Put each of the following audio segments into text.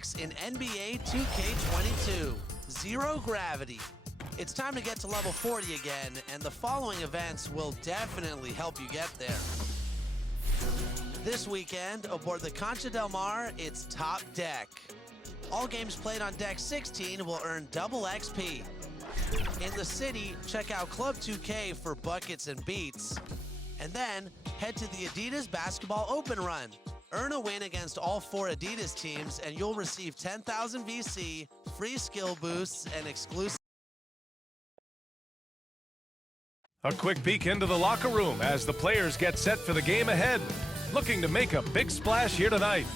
physics in NBA 2K22. Zero gravity. It's time to get to level 40 again, and the following events will definitely help you get there. This weekend, aboard the Concha del Mar, it's Top Deck. All games played on Deck 16 will earn double XP. In the city, check out Club 2K for buckets and beats. And then, head to the Adidas Basketball Open Run. Earn a win against all 4 Adidas teams, and you'll receive 10,000 VC, free skill boosts, and exclusive. A quick peek into the locker room as the players get set for the game ahead. Looking to make a big splash here tonight.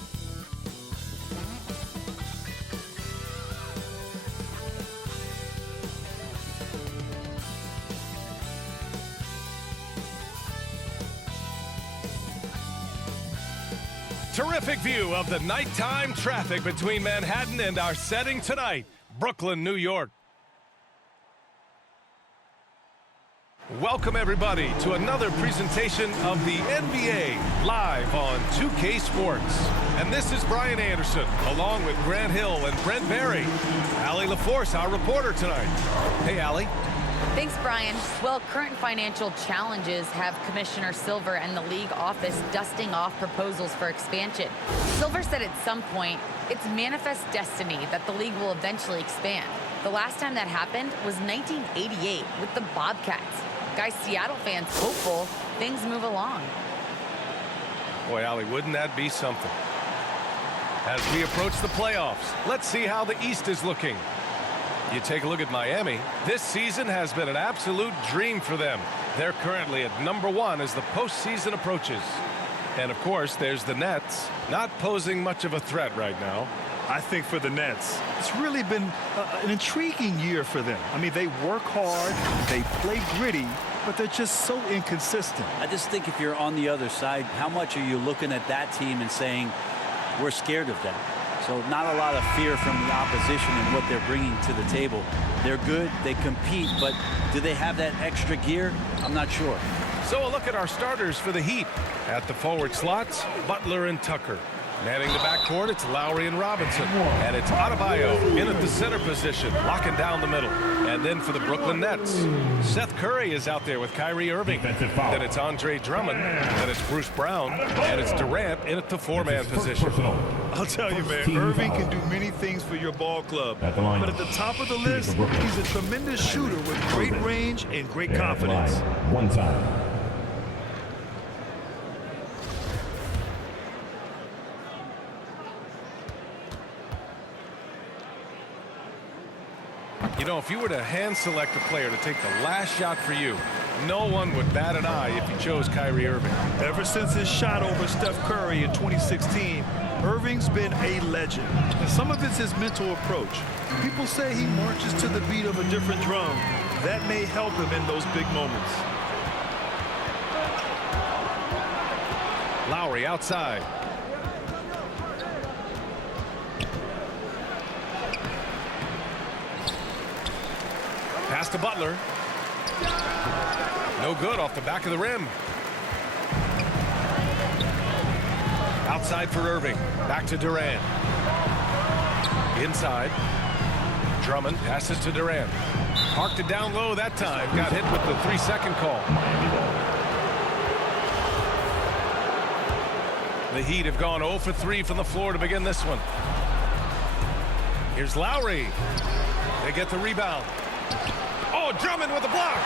Terrific view of the nighttime traffic between Manhattan and our setting tonight, Brooklyn, New York. Welcome, everybody, to another presentation of the NBA live on 2K Sports. And this is Brian Anderson, along with Grant Hill and Brent Berry. Allie LaForce, our reporter tonight. Hey, Allie. Thanks, Brian. Well, current financial challenges have Commissioner Silver and the league office dusting off proposals for expansion. Silver said at some point, it's manifest destiny that the league will eventually expand. The last time that happened was 1988 with the Bobcats. Guys, Seattle fans hopeful things move along. Boy, Allie, wouldn't that be something? As we approach the playoffs, let's see how the East is looking. You take a look at Miami. This season has been an absolute dream for them. They're currently at #1 as the postseason approaches. And, of course, there's the Nets, not posing much of a threat right now. I think for the Nets, it's really been an intriguing year for them. I mean, they work hard, they play gritty, but they're just so inconsistent. I just think if you're on the other side, how much are you looking at that team and saying, we're scared of them? So not a lot of fear from the opposition and what they're bringing to the table. They're good, they compete, but do they have that extra gear? I'm not sure. So a look at our starters for the Heat. At the forward slots, Butler and Tucker. Manning the backcourt, it's Lowry and Robinson. And it's Adebayo in at the center position, locking down the middle. And then for the Brooklyn Nets, Seth Curry is out there with Kyrie Irving. Then it's Andre Drummond. Then it's Bruce Brown. And it's Durant in at the 4-man position. I'll tell you, man, Irving can do many things for your ball club. But at the top of the list, he's a tremendous shooter with great range and great confidence. One time. You know, if you were to hand select a player to take the last shot for you, no one would bat an eye if you chose Kyrie Irving. Ever since his shot over Steph Curry in 2016, Irving's been a legend. And some of it's his mental approach. People say he marches to the beat of a different drum. That may help him in those big moments. Lowry outside. Pass to Butler. No good off the back of the rim. Outside for Irving. Back to Durant. Inside. Drummond passes to Durant. Parked it down low that time. Got hit with the 3-second call. The Heat have gone 0 for 3 from the floor to begin this one. Here's Lowry. They get the rebound. Oh, Drummond with a block.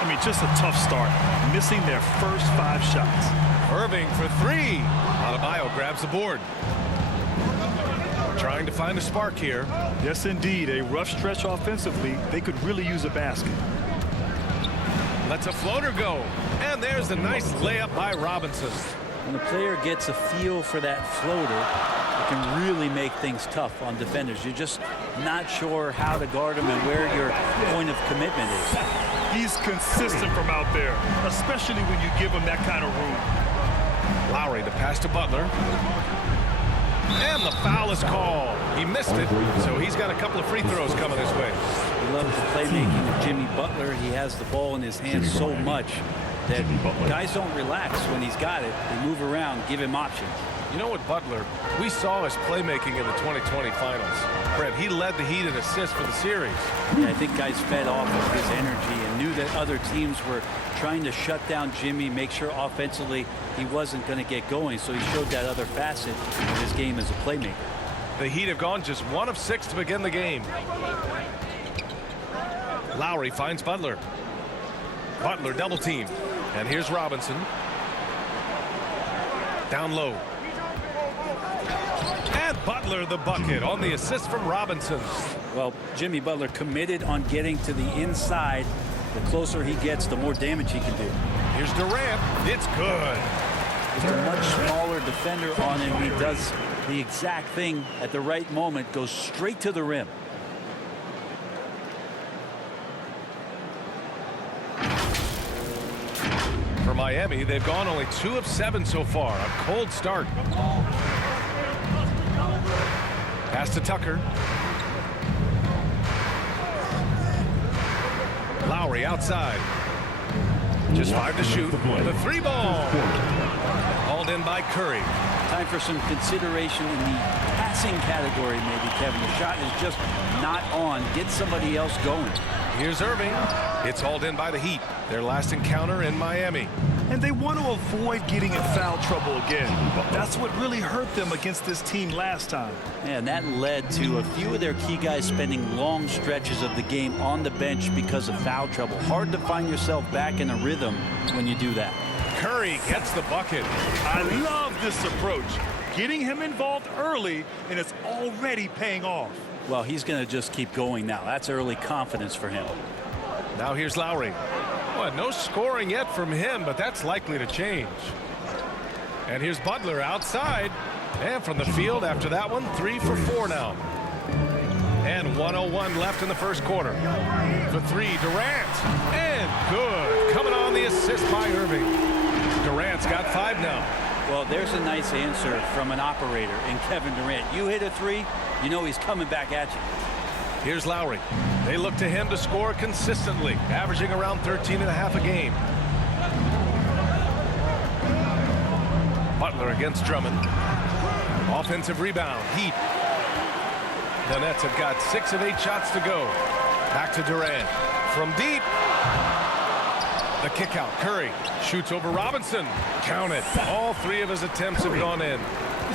I mean, just a tough start, missing their first 5 shots. Irving for 3. Adebayo grabs the board. Trying to find a spark here. Yes, indeed. A rough stretch offensively. They could really use a basket. Lets a floater go. And there's a nice layup by Robinson. When the player gets a feel for that floater, it can really make things tough on defenders. You're just not sure how to guard them and where your point of commitment is. He's consistent from out there, especially when you give him that kind of room. Lowry to pass to Butler. And the foul is called. He missed it, so he's got a couple of free throws coming his way. He loves the playmaking of Jimmy Butler. He has the ball in his hands so much that guys don't relax when he's got it. They move around, give him options. You know what, Butler, we saw his playmaking in the 2020 finals. Brett, he led the Heat in assists for the series. Yeah, I think guys fed off of his energy and knew that other teams were trying to shut down Jimmy, make sure offensively he wasn't going to get going. So he showed that other facet of his game as a playmaker. The Heat have gone just 1 of 6 to begin the game. Lowry finds Butler. Butler double team. And here's Robinson. Down low. And Butler the bucket on the assist from Robinson. Well, Jimmy Butler committed on getting to the inside. The closer he gets, the more damage he can do. Here's Durant. It's good. Just a much smaller defender on him. He does the exact thing at the right moment, goes straight to the rim. For Miami, they've gone only 2 of 7 so far. A cold start. Pass to Tucker. Lowry outside. Just 5 to shoot. The 3 ball. Hauled in by Curry. Time for some consideration in the passing category, maybe, Kevin. The shot is just not on. Get somebody else going. Here's Irving. It's hauled in by the Heat. Their last encounter in Miami. And they want to avoid getting in foul trouble again. That's what really hurt them against this team last time. And that led to a few of their key guys spending long stretches of the game on the bench because of foul trouble. Hard to find yourself back in a rhythm when you do that. Curry gets the bucket. I love this approach. Getting him involved early, and it's already paying off. Well, he's going to just keep going now. That's early confidence for him. Now here's Lowry. Well, no scoring yet from him, but that's likely to change. And here's Butler outside. And from the field after that one, 3 for 4 now. And 1:01 left in the first quarter. For 3, Durant. And good. Coming on the assist by Irving. Durant's got 5 now. Well, there's a nice answer from an operator in Kevin Durant. You hit a 3, you know he's coming back at you. Here's Lowry. They look to him to score consistently, averaging around 13.5 a game. Butler against Drummond. Offensive rebound. Heat. The Nets have got 6 of 8 shots to go. Back to Durant. From deep. The kick out. Curry shoots over Robinson. Count it. All 3 of his attempts have gone in.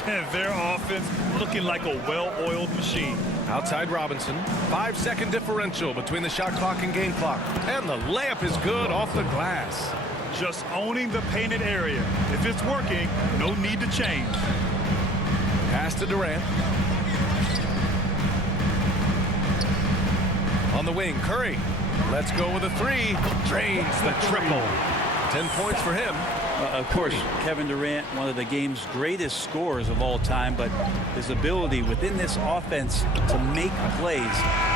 Their offense looking like a well-oiled machine. Outside Robinson. 5-second differential between the shot clock and game clock. And the layup is good off the glass. Just owning the painted area. If it's working, no need to change. Pass to Durant. On the wing, Curry. Let's go with a 3. Drains the triple. 10 points for him. Of course, Kevin Durant, one of the game's greatest scorers of all time, but his ability within this offense to make plays,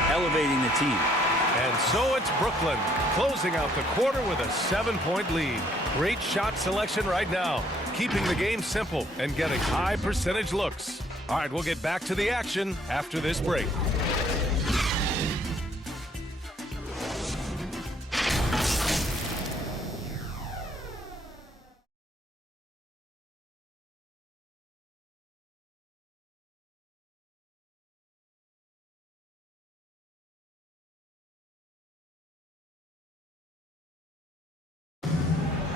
elevating the team. And so it's Brooklyn closing out the quarter with a 7-point lead. Great shot selection right now, keeping the game simple and getting high percentage looks. All right, we'll get back to the action after this break.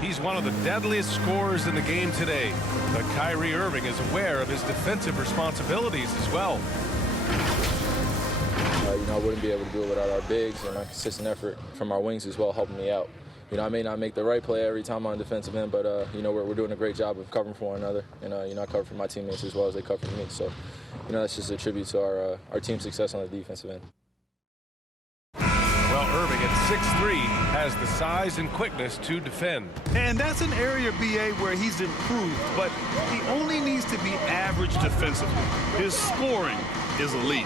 He's one of the deadliest scorers in the game today, but Kyrie Irving is aware of his defensive responsibilities as well. I wouldn't be able to do it without our bigs and our consistent effort from our wings as well, helping me out. I may not make the right play every time on defensive end, but we're doing a great job of covering for one another, and I cover for my teammates as well as they cover for me. So, that's just a tribute to our team's success on the defensive end. Well, Irving at 6'3" has the size and quickness to defend. And that's an area, BA, where he's improved, but he only needs to be average defensively. His scoring is elite.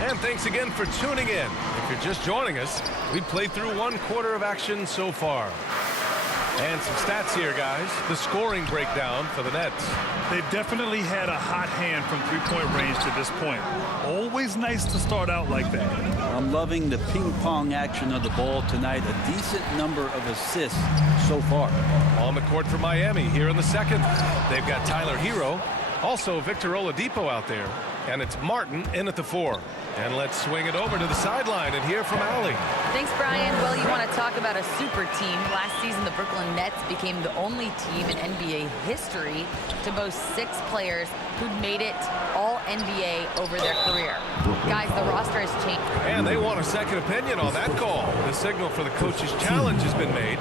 And thanks again for tuning in. If you're just joining us, we've played through 1 quarter of action so far. And some stats here, guys. The scoring breakdown for the Nets. They've definitely had a hot hand from three-point range to this point. Always nice to start out like that. I'm loving the ping-pong action of the ball tonight. A decent number of assists so far. On the court for Miami here in the second. They've got Tyler Hero. Also Victor Oladipo out there. And it's Martin in at the 4. And let's swing it over to the sideline and hear from Allie. Thanks, Brian. Well, you want to talk about a super team. Last season, the Brooklyn Nets became the only team in NBA history to boast 6 players who'd made it all NBA over their career. Guys, the roster has changed. And they want a second opinion on that call. The signal for the coach's challenge has been made.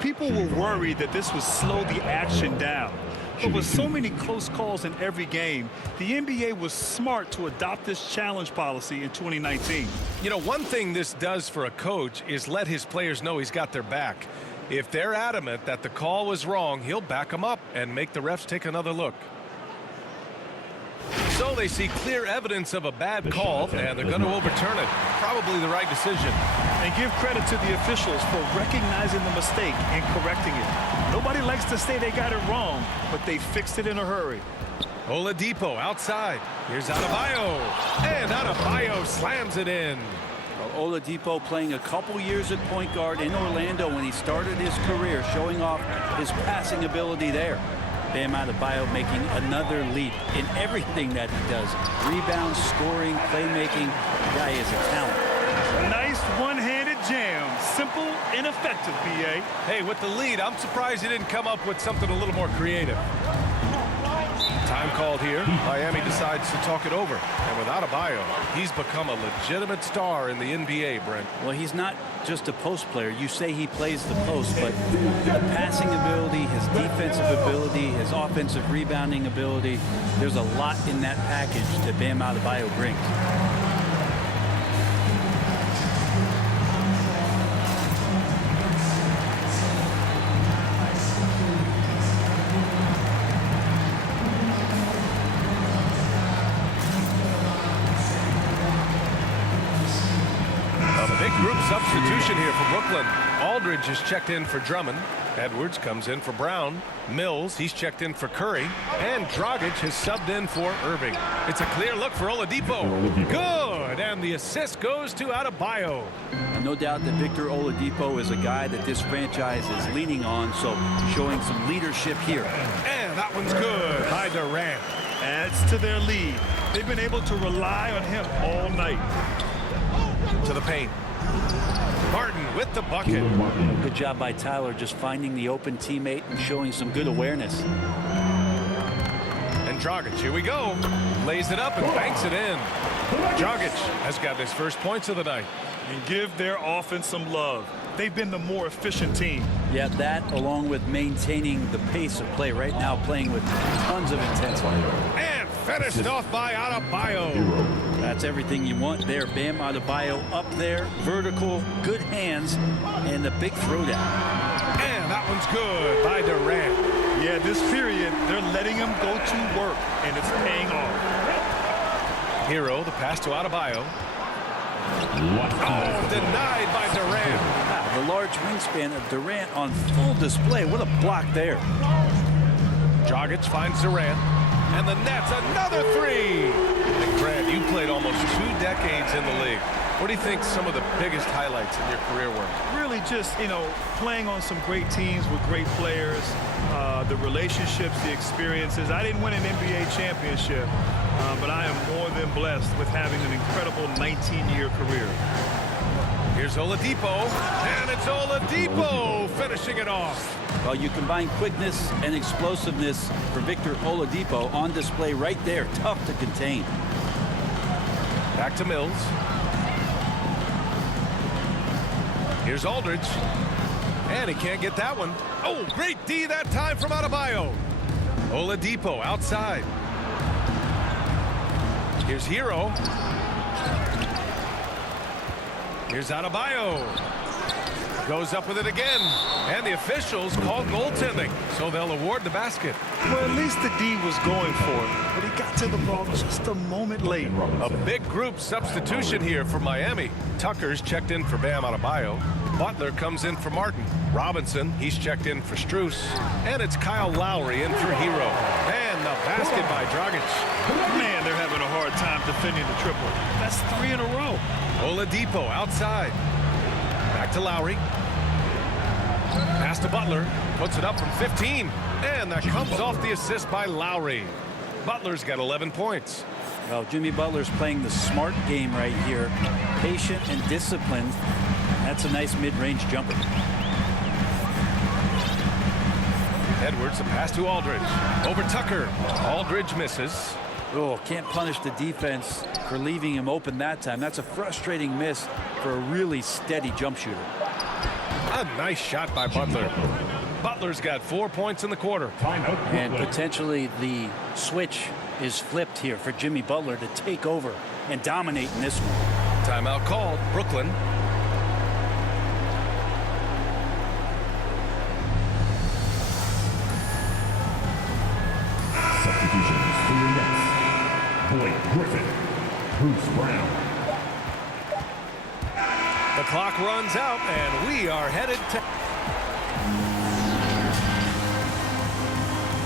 People were worried that this would slow the action down. But with so many close calls in every game, the NBA was smart to adopt this challenge policy in 2019. You know, one thing this does for a coach is let his players know he's got their back. If they're adamant that the call was wrong, he'll back them up and make the refs take another look. So they see clear evidence of a bad call, and they're going to overturn it. Probably the right decision. And give credit to the officials for recognizing the mistake and correcting it. Nobody likes to say they got it wrong, but they fixed it in a hurry. Oladipo outside. Here's Adebayo. And Adebayo slams it in. Well, Oladipo playing a couple years at point guard in Orlando when he started his career, showing off his passing ability there. Bam Adebayo making another leap in everything that he does. Rebounds, scoring, playmaking. The guy is a talent. Nice one-handed jam. Simple and effective, B.A. Hey, with the lead, I'm surprised he didn't come up with something a little more creative. Time called here. Miami decides to talk it over. And with Adebayo, he's become a legitimate star in the NBA, Brent. Well, he's not just a post player. You say he plays the post, but the passing ability, his defensive ability, his offensive rebounding ability, there's a lot in that package that Bam Adebayo brings. Group substitution here for Brooklyn. Aldridge is checked in for Drummond. Edwards comes in for Brown. Mills, he's checked in for Curry. And Dragic has subbed in for Irving. It's a clear look for Oladipo. Good! And the assist goes to Adebayo. No doubt that Victor Oladipo is a guy that this franchise is leaning on, so showing some leadership here. And that one's good by Durant. Adds to their lead. They've been able to rely on him all night. To the paint. Martin with the bucket. Good job by Tyler just finding the open teammate and showing some good awareness. And Dragic, here we go. Lays it up and banks it in. Dragic has got his first points of the night. And give their offense some love. They've been the more efficient team. Yeah, that along with maintaining the pace of play right now, playing with tons of intensity. And finished off by Adebayo. That's everything you want there. Bam Adebayo up there, vertical, good hands, and the big throwdown. And that one's good by Durant. Yeah, this period, they're letting him go to work, and it's paying off. Hero, the pass to Adebayo. Oh, denied by Durant. Wow, the large wingspan of Durant on full display. What a block there. Dragic finds Durant. And the Nets, another three. And Grant, you played almost 2 decades in the league. What do you think some of the biggest highlights in your career were? Really just, playing on some great teams with great players, the relationships, the experiences. I didn't win an NBA championship, but I am more than blessed with having an incredible 19-year career. Here's Oladipo, and it's Oladipo finishing it off. Well, you combine quickness and explosiveness for Victor Oladipo on display right there. Tough to contain. Back to Mills. Here's Aldridge. And he can't get that one. Oh, great D that time from Adebayo. Oladipo outside. Here's Hero. Here's Adebayo. Goes up with it again. And the officials call goaltending, so they'll award the basket. Well, at least the D was going for it, but he got to the ball just a moment late. A big group substitution here for Miami. Tucker's checked in for Bam Adebayo. Butler comes in for Martin. Robinson, he's checked in for Strus. And it's Kyle Lowry in for Hero. And the basket by Dragic. Man, they're having a hard time defending the triple. That's 3 in a row. Oladipo outside. Back to Lowry. Pass to Butler. Puts it up from 15. And that comes off the assist by Lowry. Butler's got 11 points. Well, Jimmy Butler's playing the smart game right here. Patient and disciplined. That's a nice mid-range jumper. Edwards, a pass to Aldridge. Over Tucker. Aldridge misses. Oh, can't punish the defense for leaving him open that time. That's a frustrating miss for a really steady jump shooter. A nice shot by Butler. Butler's got 4 points in the quarter. And potentially the switch is flipped here for Jimmy Butler to take over and dominate in this one. Timeout called. Brooklyn. Substitutions for the Nets. Blake Griffin, Bruce Brown. The clock runs out, and we are headed to...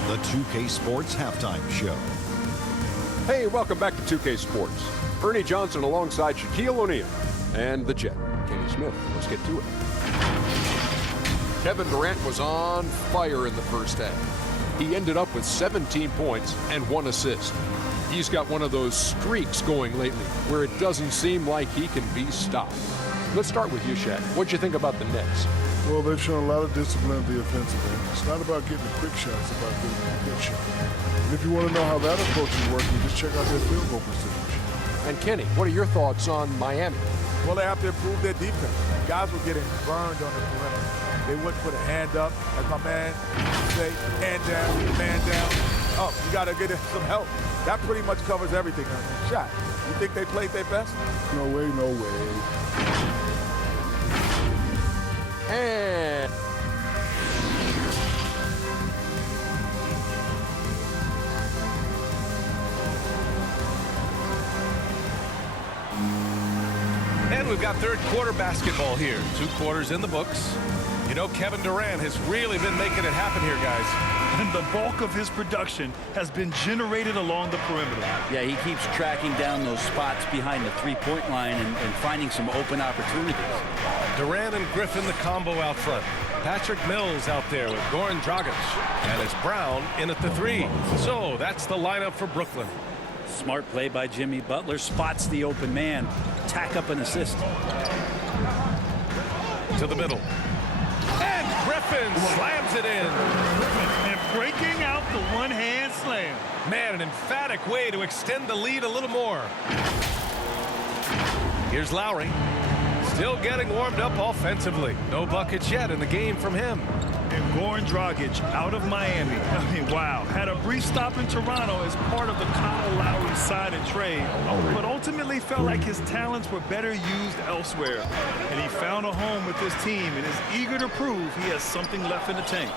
The 2K Sports Halftime Show. Hey, welcome back to 2K Sports. Ernie Johnson alongside Shaquille O'Neal and the Jet, Kenny Smith. Let's get to it. Kevin Durant was on fire in the first half. He ended up with 17 points and 1 assist. He's got one of those streaks going lately where it doesn't seem like he can be stopped. Let's start with you, Shaq. What'd you think about the Nets? Well, they've shown a lot of discipline at the offensive end. It's not about getting a quick shot, it's about getting a good shot. And if you want to know how that approach is working, just check out their field goal percentage. And Kenny, what are your thoughts on Miami? Well, they have to improve their defense. Guys were getting burned on the perimeter. They wouldn't put a hand up, as my man say, hand down, man down. Oh, you got to get some help. That pretty much covers everything on that shot. You think they played their best? No way, no way. And we've got third quarter basketball here. 2 quarters in the books. You know, Kevin Durant has really been making it happen here, guys. And the bulk of his production has been generated along the perimeter. Yeah, he keeps tracking down those spots behind the three-point line and finding some open opportunities. Durant and Griffin, the combo out front. Patrick Mills out there with Goran Dragic. And it's Brown in at the 3. So that's the lineup for Brooklyn. Smart play by Jimmy Butler. Spots the open man. Tack up an assist. To the middle. And Griffin slams it in. And breaking out the one-hand slam. Man, an emphatic way to extend the lead a little more. Here's Lowry. Still getting warmed up offensively. No buckets yet in the game from him. And Goran Dragic out of Miami. I mean, wow. Had a brief stop in Toronto as part of the Kyle Lowry sign and trade, but ultimately felt like his talents were better used elsewhere. And he found a home with this team and is eager to prove he has something left in the tank.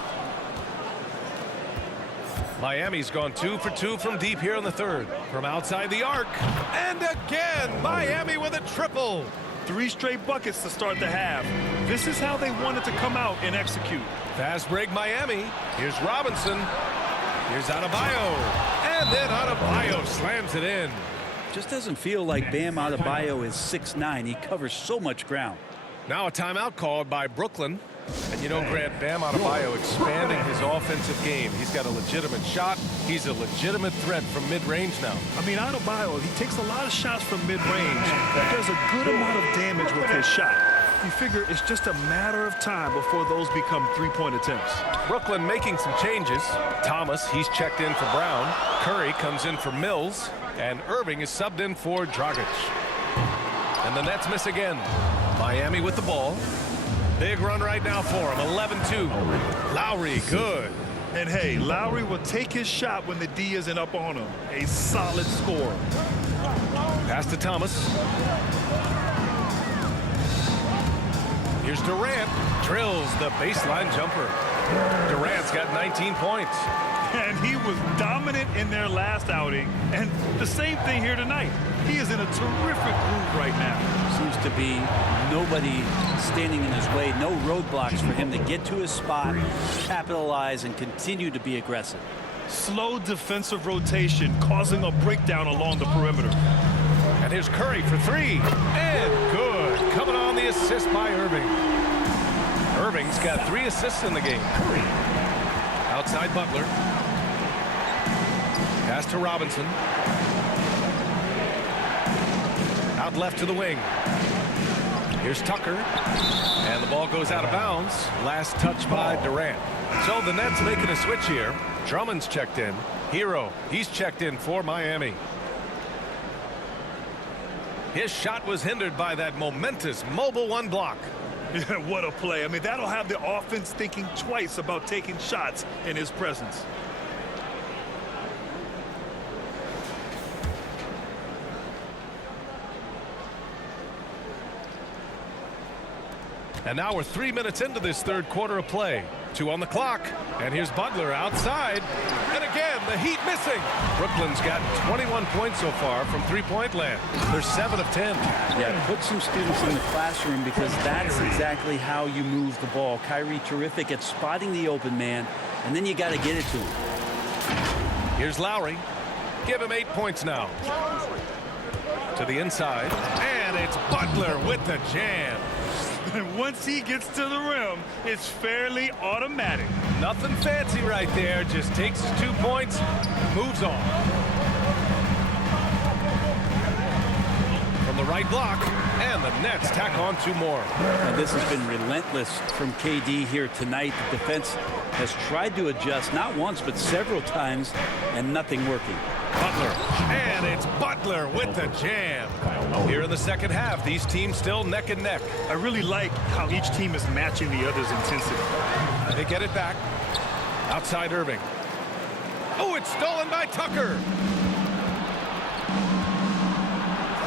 Miami's gone 2 for 2 from deep here in the third. From outside the arc. And again, Miami with a triple. 3 straight buckets to start the half. This is how they wanted to come out and execute. Fast break Miami. Here's Robinson. Here's Adebayo. And then Adebayo slams it in. Just doesn't feel like Bam Adebayo is 6'9". He covers so much ground. Now a timeout called by Brooklyn. And you know, Grant, Bam Adebayo expanding his offensive game. He's got a legitimate shot. He's a legitimate threat from mid-range now. I mean, Adebayo, he takes a lot of shots from mid-range. Does a good amount of damage with his shot. You figure it's just a matter of time before those become three-point attempts. Brooklyn making some changes. Thomas, he's checked in for Brown. Curry comes in for Mills. And Irving is subbed in for Dragic. And the Nets miss again. Miami with the ball. Big run right now for him. 11-2. Lowry, good. And hey, Lowry will take his shot when the D isn't up on him. A solid score. Pass to Thomas. Here's Durant. Drills the baseline jumper. Durant's got 19 points. And he was dominant in their last outing. And the same thing here tonight. He is in a terrific groove right now. Seems to be nobody standing in his way. No roadblocks for him to get to his spot, capitalize, and continue to be aggressive. Slow defensive rotation causing a breakdown along the perimeter. And here's Curry for three. And good. Coming on the assist by Irving. Irving's got 3 assists in the game. Outside Butler. Pass to Robinson. Out left to the wing. Here's Tucker. And the ball goes out of bounds. Last touch by Durant. So the Nets making a switch here. Drummond's checked in. Hero, he's checked in for Miami. His shot was hindered by that momentous mobile 1 block. What a play. I mean, that'll have the offense thinking twice about taking shots in his presence. And now we're 3 minutes into this third quarter of play. 2 on the clock. And here's Butler outside. And again, the Heat missing. Brooklyn's got 21 points so far from three-point land. They're 7 of 10. Yeah, put some students in the classroom because that's exactly how you move the ball. Kyrie terrific at spotting the open man, and then you got to get it to him. Here's Lowry. Give him 8 points now. To the inside. And it's Butler with the jam. And once he gets to the rim, it's fairly automatic. Nothing fancy right there. Just takes his 2 points, moves on. From the right block, and the Nets tack on 2 more. Now, this has been relentless from KD here tonight. The defense has tried to adjust not once but several times, and nothing working. Butler, and it's Butler with the jam. Here in the second half, these teams still neck and neck. I really like how each team is matching the other's intensity. They get it back. Outside Irving. Oh, it's stolen by Tucker.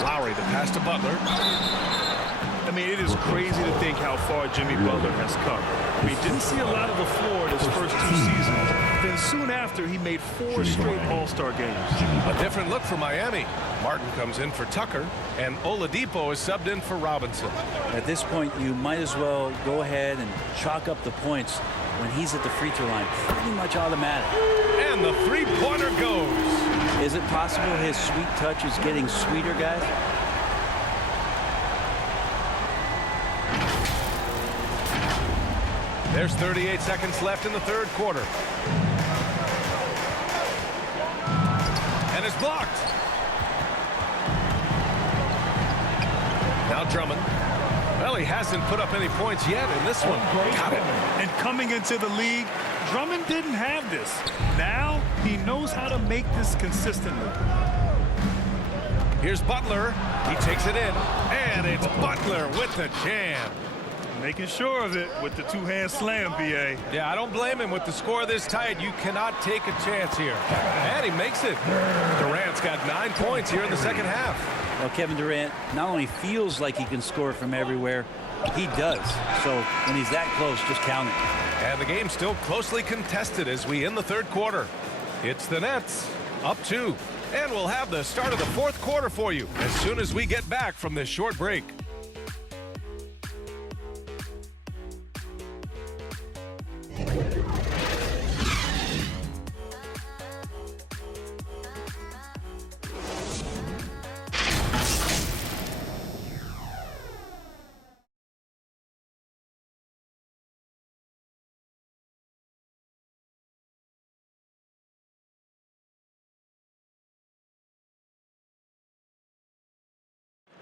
Lowry, the pass to Butler. I mean, it is crazy to think how far Jimmy Butler has come. We didn't see a lot of the floor in his first 2 seasons. Then soon after, he made 4 straight All-Star games. A different look for Miami. Martin comes in for Tucker, and Oladipo is subbed in for Robinson. At this point, you might as well go ahead and chalk up the points when he's at the free throw line. Pretty much automatic. And the three-pointer goes. Is it possible his sweet touch is getting sweeter, guys? There's 38 seconds left in the third quarter. And it's blocked. Now Drummond. Well, he hasn't put up any points yet in this one. Got it. And coming into the league, Drummond didn't have this. Now he knows how to make this consistently. Here's Butler. He takes it in. And it's Butler with the jam. Making sure of it with the 2-hand slam, B.A. Yeah, I don't blame him. With the score this tight, you cannot take a chance here. And he makes it. Durant's got 9 points here in the second half. Well, Kevin Durant not only feels like he can score from everywhere, he does. So when he's that close, just count it. And the game's still closely contested as we end the third quarter. It's the Nets up 2. And we'll have the start of the fourth quarter for you as soon as we get back from this short break.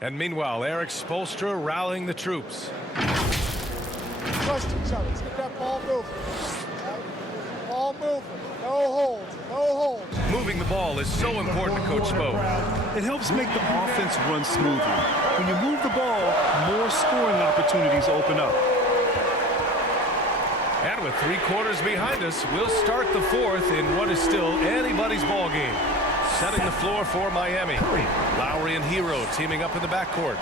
And meanwhile, Eric Spoelstra rallying the troops. Trust each other. Let's get that ball moving. Ball moving. No holds. No holds. Moving the ball is so important to Coach Spo. It helps make the offense run smoothly. When you move the ball, more scoring opportunities open up. And with 3 quarters behind us, we'll start the fourth in what is still anybody's ball game. Setting the floor for Miami. Lowry and Hero teaming up in the backcourt.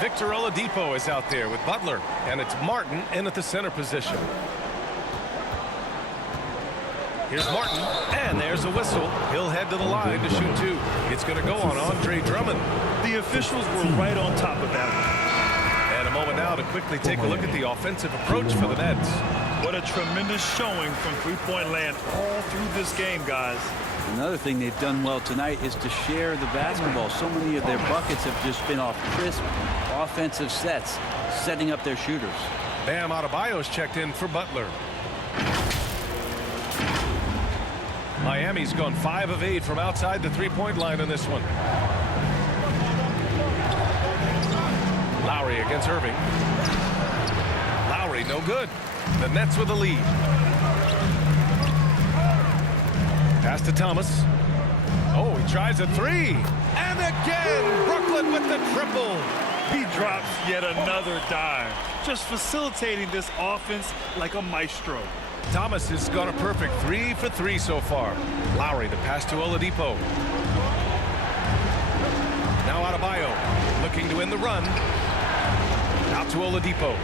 Victor Oladipo is out there with Butler, and it's Martin in at the center position. Here's Martin, and there's a whistle. He'll head to the line to shoot two. It's going to go on Andre Drummond. The officials were right on top of that one. And a moment now to quickly take a look at the offensive approach for the Nets. What a tremendous showing from three-point land all through this game, guys. Another thing they've done well tonight is to share the basketball. So many of their buckets have just been off crisp offensive sets, setting up their shooters. Bam Adebayo's checked in for Butler. Miami's gone 5 of 8 from outside the three-point line in this one. Lowry against Irving. Lowry no good. The Nets with the lead. Pass to Thomas. Oh, he tries a three. And again, Brooklyn with the triple. He drops yet another dime, just facilitating this offense like a maestro. Thomas has gone a perfect 3 for 3 so far. Lowry, the pass to Oladipo. Now Adebayo looking to win the run. Out to Oladipo.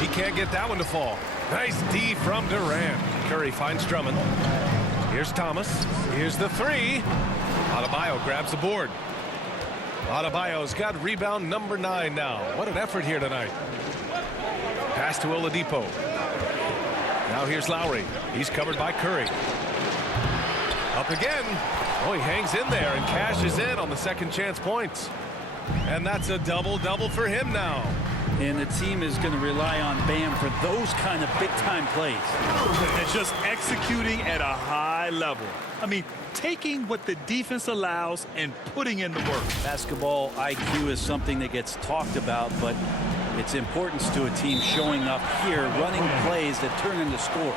He can't get that one to fall. Nice D from Durant. Curry finds Drummond. Here's Thomas. Here's the three. Adebayo grabs the board. Adebayo's got rebound number 9 now. What an effort here tonight. Pass to Oladipo. Now here's Lowry. He's covered by Curry. Up again. Oh, he hangs in there and cashes in on the second chance points. And that's a double-double for him now. And the team is going to rely on Bam for those kind of big-time plays. And just executing at a high level. I mean, taking what the defense allows and putting in the work. Basketball IQ is something that gets talked about, but its importance to a team showing up here, running plays that turn into scores.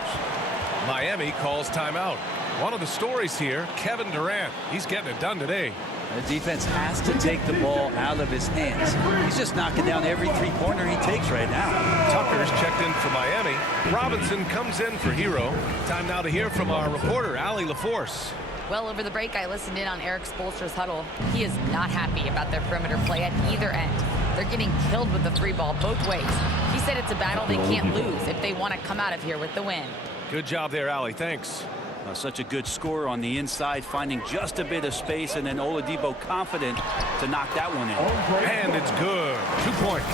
Miami calls timeout. One of the stories here, Kevin Durant. He's getting it done today. The defense has to take the ball out of his hands. He's just knocking down every three-pointer he takes right now. Tucker's checked in for Miami. Robinson comes in for Hero. Time now to hear from our reporter, Allie LaForce. Well, over the break, I listened in on Eric Spoelstra's huddle. He is not happy about their perimeter play at either end. They're getting killed with the free ball both ways. He said it's a battle they can't lose if they want to come out of here with the win. Good job there, Allie. Thanks. Such a good score on the inside, finding just a bit of space, and then Oladipo confident to knock that one in. And it's good. 2 points.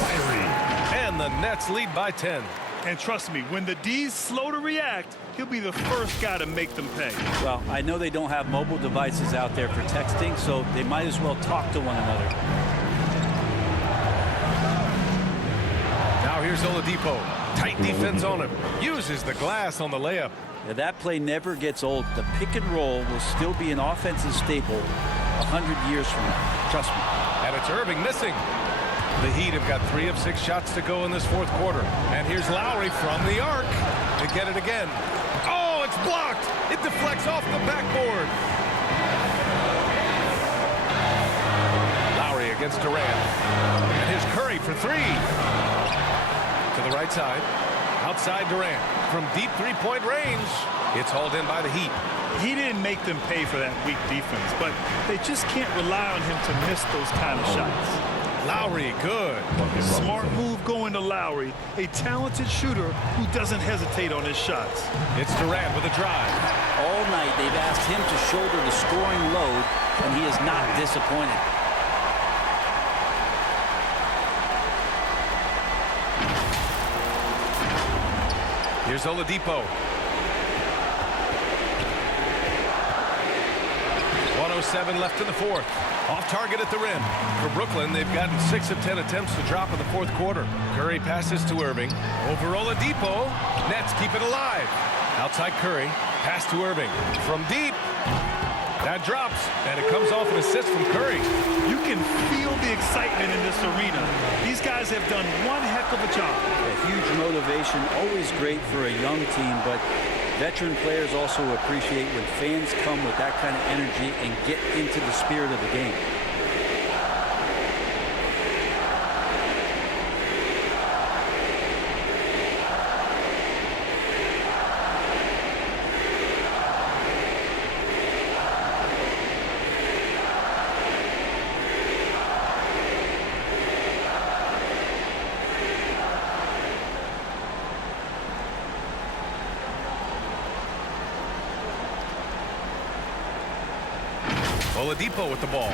And the Nets lead by 10. And trust me, when the D's slow to react, he'll be the first guy to make them pay. Well, I know they don't have mobile devices out there for texting, so they might as well talk to one another. Now here's Oladipo. Tight defense on him. Uses the glass on the layup. Now, that play never gets old. The pick and roll will still be an offensive staple 100 years from now. Trust me. And it's Irving missing. The Heat have got 3 of 6 shots to go in this fourth quarter. And here's Lowry from the arc to get it again. Oh, it's blocked. It deflects off the backboard. Lowry against Durant. And here's Curry for 3. To the right side. Outside Durant. From deep three-point range. It's hauled in by the Heat. He didn't make them pay for that weak defense, but they just can't rely on him to miss those kind of shots. Lowry, good. Smart move going to Lowry, a talented shooter who doesn't hesitate on his shots. It's Durant with a drive. All night they've asked him to shoulder the scoring load, and he is not disappointed. Here's Oladipo. 1:07 left in the fourth. Off target at the rim. For Brooklyn, they've gotten 6 of 10 attempts to drop in the fourth quarter. Curry passes to Irving. Over Oladipo. Nets keep it alive. Outside Curry. Pass to Irving. From deep. That drops, and it comes off an assist from Curry. You can feel the excitement in this arena. These guys have done one heck of a job. A huge motivation, always great for a young team, but veteran players also appreciate when fans come with that kind of energy and get into the spirit of the game. Oladipo with the ball.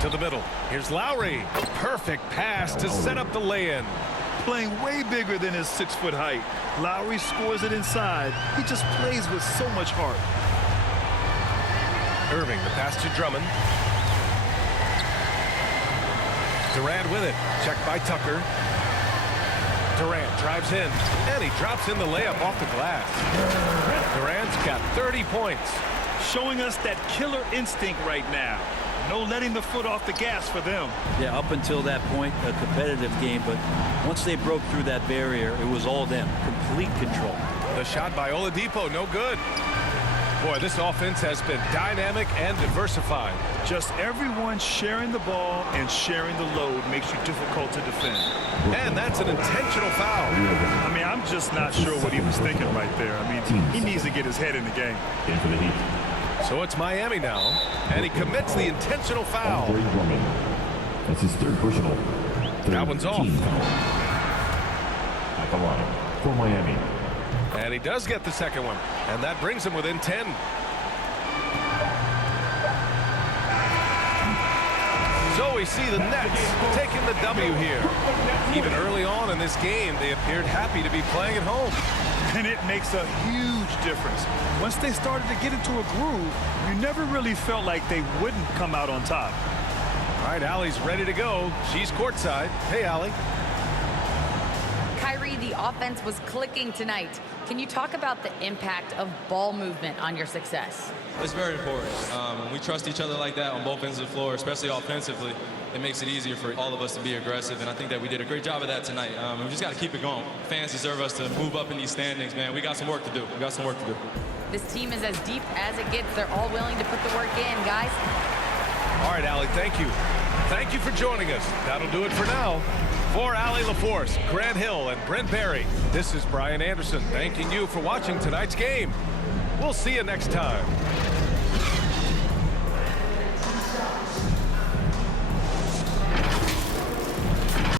To the middle. Here's Lowry. Perfect pass to set up the lay-in. Playing way bigger than his 6-foot height. Lowry scores it inside. He just plays with so much heart. Irving, the pass to Drummond. Durant with it. Checked by Tucker. Durant drives in, and he drops in the layup off the glass. Durant's got 30 points. Showing us that killer instinct right now. No letting the foot off the gas for them. Yeah, up until that point, a competitive game, but once they broke through that barrier, it was all them. Complete control. The shot by Oladipo, no good. Boy, this offense has been dynamic and diversified. Just everyone sharing the ball and sharing the load makes you difficult to defend. And that's an intentional foul. I mean, I'm just not sure what he was thinking right there. I mean, he needs to get his head in the game. So it's Miami now, and he commits the intentional foul. That's his third personal. That one's off. At the line for Miami. And he does get the second one, and that brings him within 10. So we see the Nets taking the W here. Even early on in this game, they appeared happy to be playing at home. And it makes a huge difference. Once they started to get into a groove, you never really felt like they wouldn't come out on top. All right, Allie's ready to go. She's courtside. Hey, Allie. Kyrie, the offense was clicking tonight. Can you talk about the impact of ball movement on your success? It's very important. When we trust each other like that on both ends of the floor, especially offensively, it makes it easier for all of us to be aggressive, and I think that we did a great job of that tonight. We just got to keep it going. Fans deserve us to move up in these standings, man. We got some work to do. We got some work to do. This team is as deep as it gets. They're all willing to put the work in, guys. All right, Allie, thank you. Thank you for joining us. That'll do it for now. For Allie LaForce, Grant Hill, and Brent Barry, this is Brian Anderson thanking you for watching tonight's game. We'll see you next time.